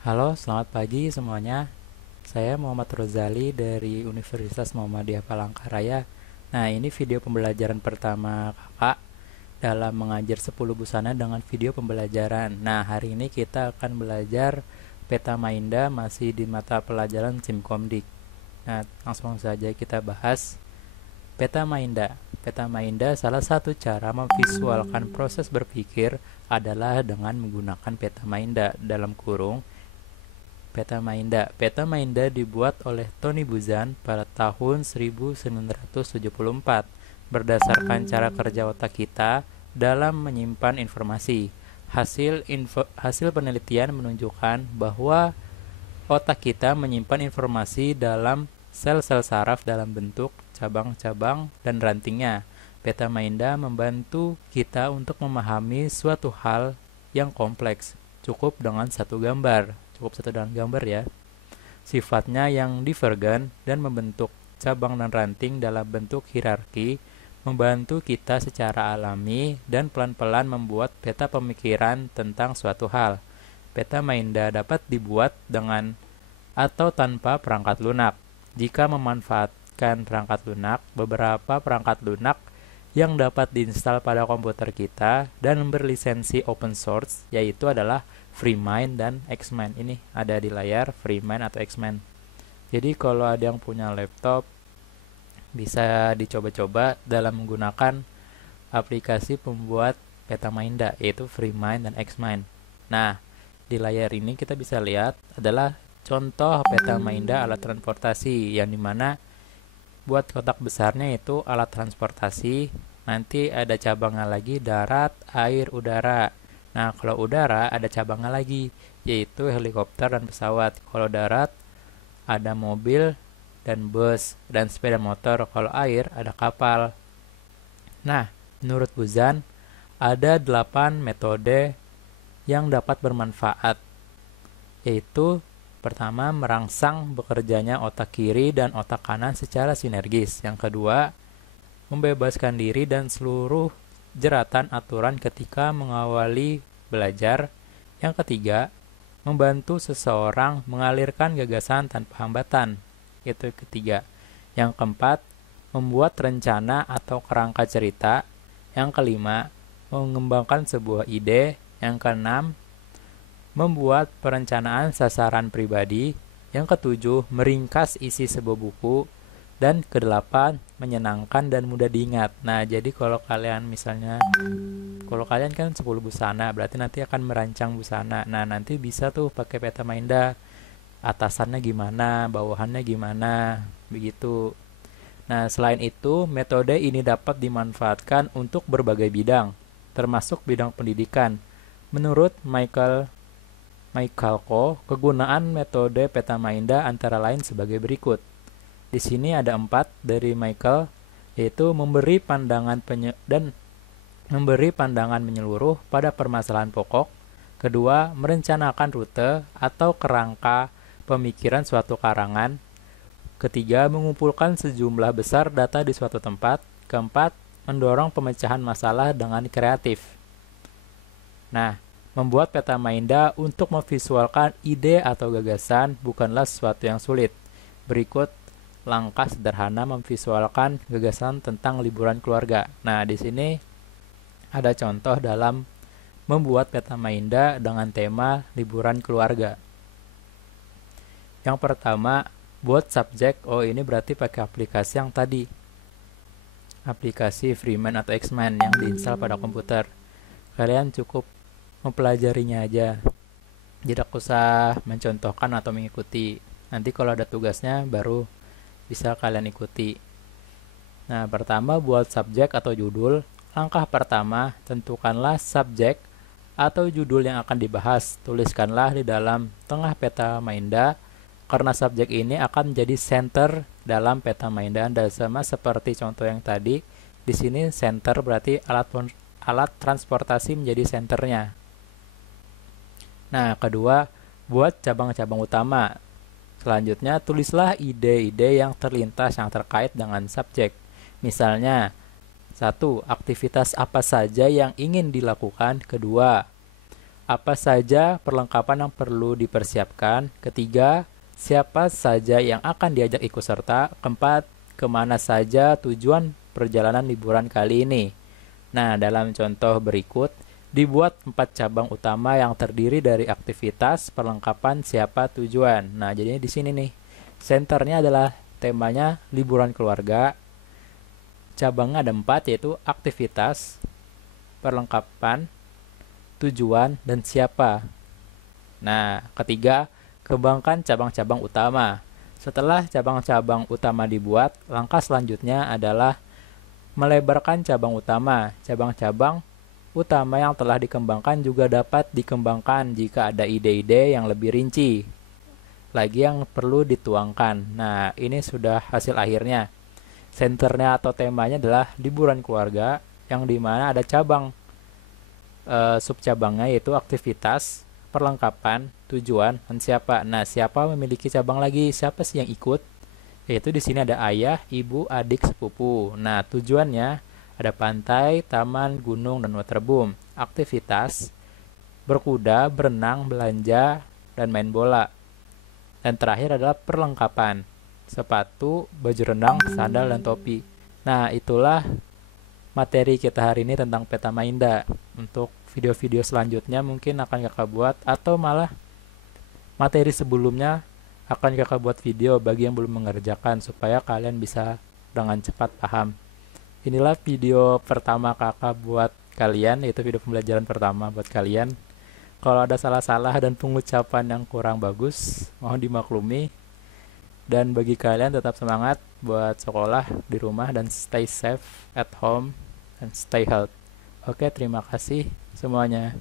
Halo, selamat pagi semuanya. Saya Muhammad Rozali dari Universitas Muhammadiyah Palangkaraya. Nah, ini video pembelajaran pertama Kakak dalam mengajar 10 busana dengan video pembelajaran. Nah, hari ini kita akan belajar peta Mainda masih di mata pelajaran Simkomdik. Nah, langsung saja kita bahas peta Mainda. Peta Mainda salah satu cara memvisualkan proses berpikir adalah dengan menggunakan peta Mainda dalam kurung Peta Mainda. Peta Mainda dibuat oleh Tony Buzan pada tahun 1974 berdasarkan cara kerja otak kita dalam menyimpan informasi. Hasil penelitian menunjukkan bahwa otak kita menyimpan informasi dalam sel-sel saraf dalam bentuk cabang-cabang dan rantingnya. Peta Mainda membantu kita untuk memahami suatu hal yang kompleks. Cukup satu dengan gambar ya. Sifatnya yang divergen dan membentuk cabang dan ranting dalam bentuk hierarki membantu kita secara alami dan pelan-pelan membuat peta pemikiran tentang suatu hal. Peta Mainda dapat dibuat dengan atau tanpa perangkat lunak. Jika memanfaatkan perangkat lunak, beberapa perangkat lunak yang dapat diinstal pada komputer kita dan berlisensi open source yaitu adalah FreeMind dan Xmind. Ini ada di layar FreeMind atau Xmind. Jadi kalau ada yang punya laptop bisa dicoba-coba dalam menggunakan aplikasi pembuat peta Mainda yaitu FreeMind dan Xmind. Nah, di layar ini kita bisa lihat adalah contoh peta Mainda alat transportasi yang dimana buat kotak besarnya itu alat transportasi, nanti ada cabangnya lagi darat, air, udara. Nah, kalau udara ada cabangnya lagi, yaitu helikopter dan pesawat. Kalau darat ada mobil dan bus dan sepeda motor. Kalau air ada kapal. Nah, menurut Buzan ada 8 metode yang dapat bermanfaat, yaitu pertama, merangsang bekerjanya otak kiri dan otak kanan secara sinergis. Yang kedua, membebaskan diri dan seluruh jeratan aturan ketika mengawali belajar. Yang ketiga, membantu seseorang mengalirkan gagasan tanpa hambatan. Itu ketiga. Yang keempat, membuat rencana atau kerangka cerita. Yang kelima, mengembangkan sebuah ide. Yang keenam, membuat perencanaan sasaran pribadi. Yang ketujuh, meringkas isi sebuah buku. Dan kedelapan, menyenangkan dan mudah diingat. Nah, jadi kalau kalian kan 10 busana, berarti nanti akan merancang busana. Nah, nanti bisa tuh pakai peta Mainda. Atasannya gimana, bawahannya gimana, begitu. Nah, selain itu, metode ini dapat dimanfaatkan untuk berbagai bidang, termasuk bidang pendidikan. Menurut Michael Ko, kegunaan metode peta Mainda antara lain sebagai berikut. Di sini ada 4 dari Michael, yaitu memberi pandangan menyeluruh pada permasalahan pokok. Kedua, merencanakan rute atau kerangka pemikiran suatu karangan. Ketiga, mengumpulkan sejumlah besar data di suatu tempat. Keempat, mendorong pemecahan masalah dengan kreatif. Nah, membuat peta Mainda untuk memvisualkan ide atau gagasan bukanlah sesuatu yang sulit. Berikut langkah sederhana memvisualkan gagasan tentang liburan keluarga. Nah, di sini ada contoh dalam membuat peta Mainda dengan tema liburan keluarga. Yang pertama, buat subjek. Oh, ini berarti pakai aplikasi yang tadi. Aplikasi FreeMind atau Xmind yang diinstal pada komputer. Kalian cukup mempelajarinya aja, tidak usah mencontohkan atau mengikuti. Nanti kalau ada tugasnya baru bisa kalian ikuti. Nah, pertama buat subjek atau judul. Langkah pertama, tentukanlah subjek atau judul yang akan dibahas. Tuliskanlah di dalam tengah peta Mainda, karena subjek ini akan menjadi center dalam peta Mainda Anda, sama seperti contoh yang tadi. Di sini center berarti alat transportasi menjadi senternya. Nah, kedua, buat cabang-cabang utama. Selanjutnya, tulislah ide-ide yang terlintas yang terkait dengan subjek. Misalnya, 1. Aktivitas apa saja yang ingin dilakukan? Kedua, apa saja perlengkapan yang perlu dipersiapkan. Ketiga, siapa saja yang akan diajak ikut serta. Keempat, kemana saja tujuan perjalanan liburan kali ini. Nah, dalam contoh berikut, dibuat 4 cabang utama yang terdiri dari aktivitas, perlengkapan, siapa, tujuan. Nah, jadinya di sini nih, senternya adalah temanya liburan keluarga. Cabangnya ada 4, yaitu aktivitas, perlengkapan, tujuan, dan siapa. Nah, ketiga, kembangkan cabang-cabang utama. Setelah cabang-cabang utama dibuat, langkah selanjutnya adalah melebarkan cabang utama. Cabang-cabang utama yang telah dikembangkan juga dapat dikembangkan jika ada ide-ide yang lebih rinci lagi yang perlu dituangkan. Nah, ini sudah hasil akhirnya. Senternya atau temanya adalah liburan keluarga, yang dimana ada cabang subcabangnya, yaitu aktivitas, perlengkapan, tujuan, dan siapa. Nah, siapa memiliki cabang lagi? Siapa sih yang ikut? Yaitu di sini ada ayah, ibu, adik, sepupu. Nah, tujuannya ada pantai, taman, gunung, dan waterboom. Aktivitas, berkuda, berenang, belanja, dan main bola. Dan terakhir adalah perlengkapan, sepatu, baju renang, sandal, dan topi. Nah, itulah materi kita hari ini tentang Petamainda. Untuk video-video selanjutnya mungkin akan kakak buat, atau malah materi sebelumnya akan kakak buat video bagi yang belum mengerjakan, supaya kalian bisa dengan cepat paham. Inilah video pertama kakak buat kalian, yaitu video pembelajaran pertama buat kalian. Kalau ada salah-salah dan pengucapan yang kurang bagus, mohon dimaklumi. Dan bagi kalian tetap semangat buat sekolah di rumah, dan stay safe at home and stay healthy. Oke, terima kasih semuanya.